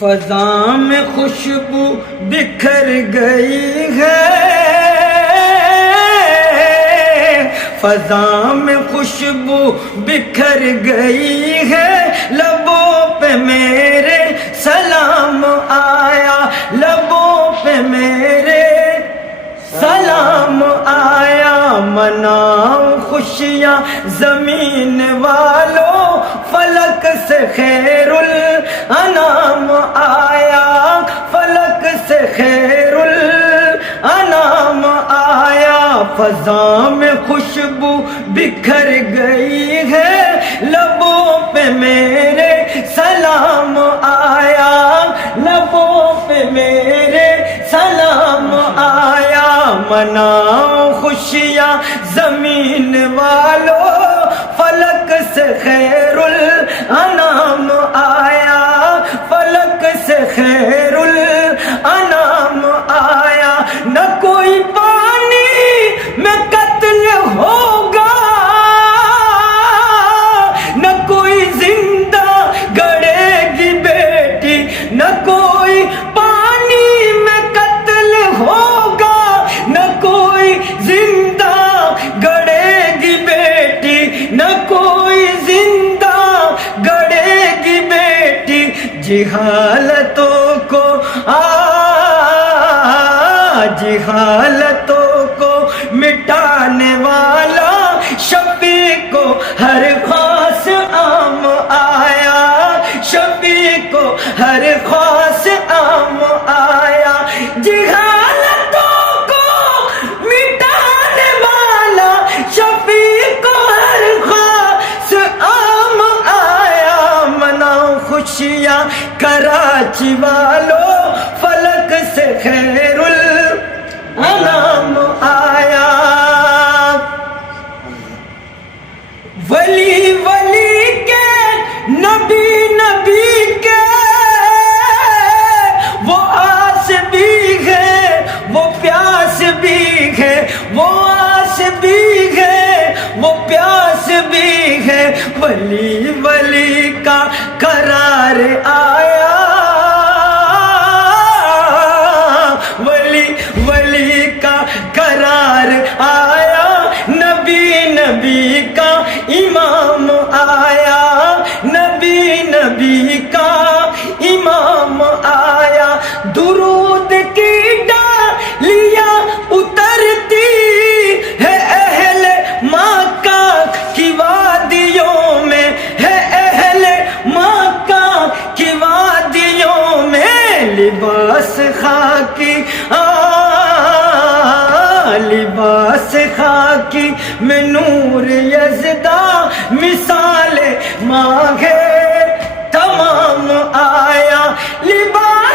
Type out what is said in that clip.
فضا میں خوشبو بکھر گئی ہے، فضا میں خوشبو بکھر گئی ہے، لبوں پہ میرے سلام آیا، لبوں پہ میرے سلام آیا۔ مناؤ خوشیاں زمین والوں، فلک سے خیر الانام آیا، فلک سے خیر الانام آیا۔ فضا میں خوشبو بکھر گئی ہے، لبوں پہ میرے سلام آیا، لبوں پہ میرے سلام آیا۔ مناؤ خوشیاں زمین والوں، فلک سے خیر الانام آیا، فلک سے خیر الانام آیا۔ نہ کوئی پانی میں قتل ہوگا، نہ کوئی زندہ گڑے گی بیٹی، نہ کوئی پانی میں قتل ہوگا، نہ کوئی زندہ گڑے گی بیٹی، نہ کوئی زندہ گڑے گی بیٹی۔ جہالتوں کو جہالتوں کو مٹانے والا شفیع کو ہر خاص عام آیا، شفیع کو ہر خاص عام آیا۔ جہالتوں کو مٹانے والا شفیع کو ہر خاص عام آیا۔ مناؤ خوشیاں کراچی والوں، فلک سے خیر الانام آیا۔ ولی ولی کے نبی نبی کے وہ آس بھی ہے، وہ پیاس بھی ہے، وہ آس بھی ہے، وہ پیاس بھی ہے۔ ولی ولی کا قرار آیا، ولی ولی کا قرار آیا۔ نبی نبی کا امام آیا، نبی نبی کا امام آیا۔ درود کی ڈالیاں اترتی ہے اہل مکہ کی وادیوں میں، ہے اہل مکہ کی وادیوں میں۔ لباس خاکی لباس خاکی میں نور یزدہ، مثال ماہ تمام آیا۔ لباس